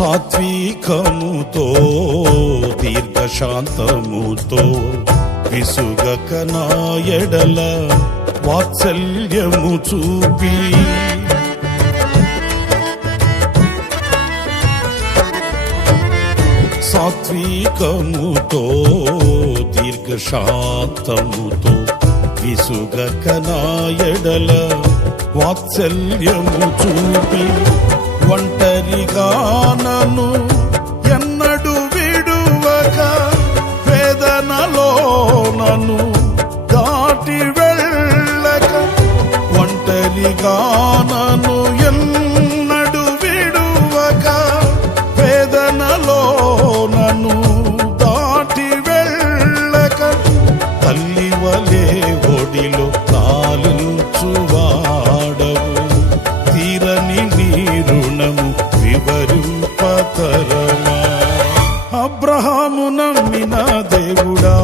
సాత్వికముతో దీర్ఘశాంతముతో విసుగక నా ఎడల వాత్సల్యము చూపి సాత్వికముతో దీర్ఘశాంతముతో విసుగక నా ఎడల వాత్సల్యము చూపి ఒంటరిగా నన్ను ఎన్నడు విడువక వేదనలో నన్ను దాటి వెళ్ళక ఒంటరిగా నన్ను ఎన్నడు విడువక వేదనలో నన్ను దాటి వెళ్ళక తల్లి వలే ఒడిలో తాలుచువాడవు తీరని నీ రుణము వివరింపతరమా. అబ్రహాము నమ్మిన దేవుడా,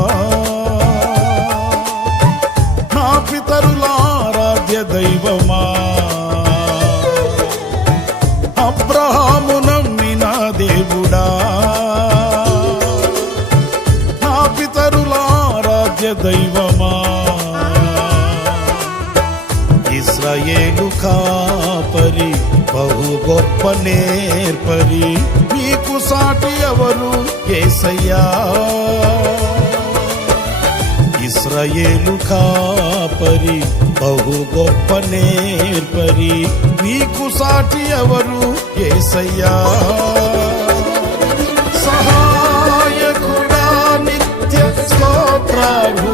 నా పితరులారాధ్య దైవమా. అబ్రహాము నమ్మిన దేవుడా, నా పితరులారాధ్య దైవమా. ఇశ్రాయేలు కాపరి బహు గొప్ప నేర్పరి నీకు సాటి ఎవరు యేసయ్యా. ఇశ్రాయేలు కాపరి బహు గొప్ప నేర్పరి నీకు సాటి ఎవరు యేసయ్యా. సహాయకుడా నిత్య స్తోత్రాలు